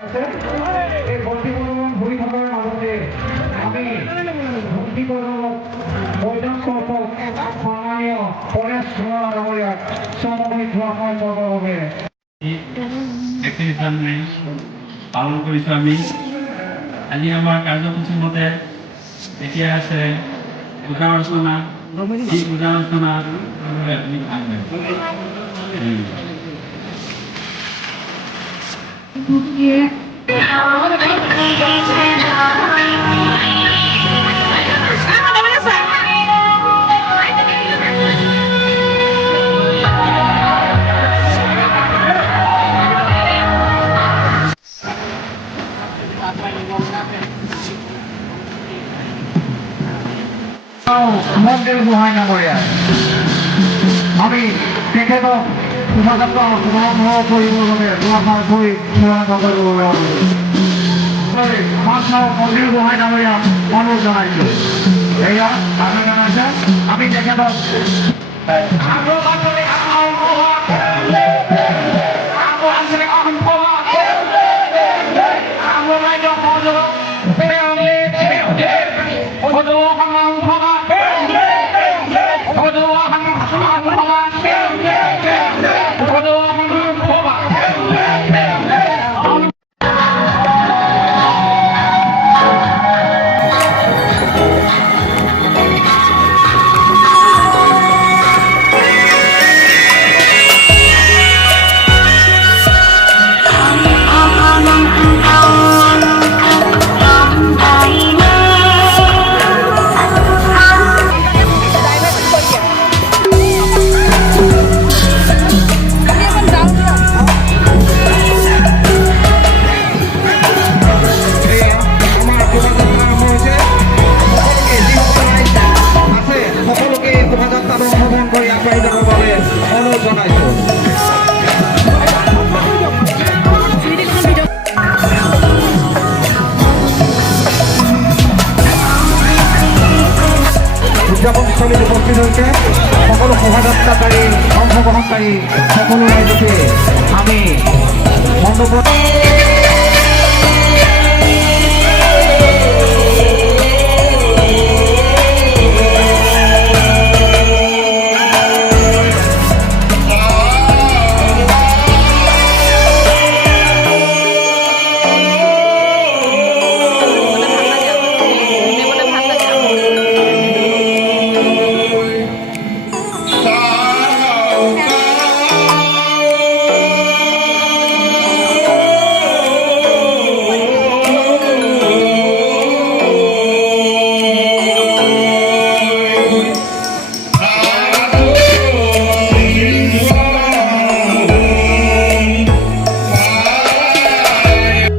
এই ভক্তিপূর্ণ ভূমি থাকার মাঝে আমি ভক্তিপূর্ণ বৈঠক সম্মানীয় পরেশ নগরীয় সমবেত হবে একটি সামনে পালন কৰিছোঁ আমি। আজি আমাৰ কাৰ্যসূচীৰ মতে এতিয়া আছে পূজা অৰ্চনা। এই পূজা অৰ্চনা মন্দির গুহায় নগৰীয়া আমি তেখেতক শোভাযাত্ৰা শুভাৰম্ভ কৰিবৰ বাবে দুআষাৰকৈ সেৱা মন্দিৰ গুহায় নগৰীয়া অনুৰোধ জনাইছোঁ। এয়া আমি জনাইছে আমি তেখেতক উদযাপনস্থলীত উপস্থিত হৈছে সকলো শোভাযাত্ৰাকাৰী অংশগ্ৰহণকাৰী সকলো ৰাইজকে আমি মণ্ডপত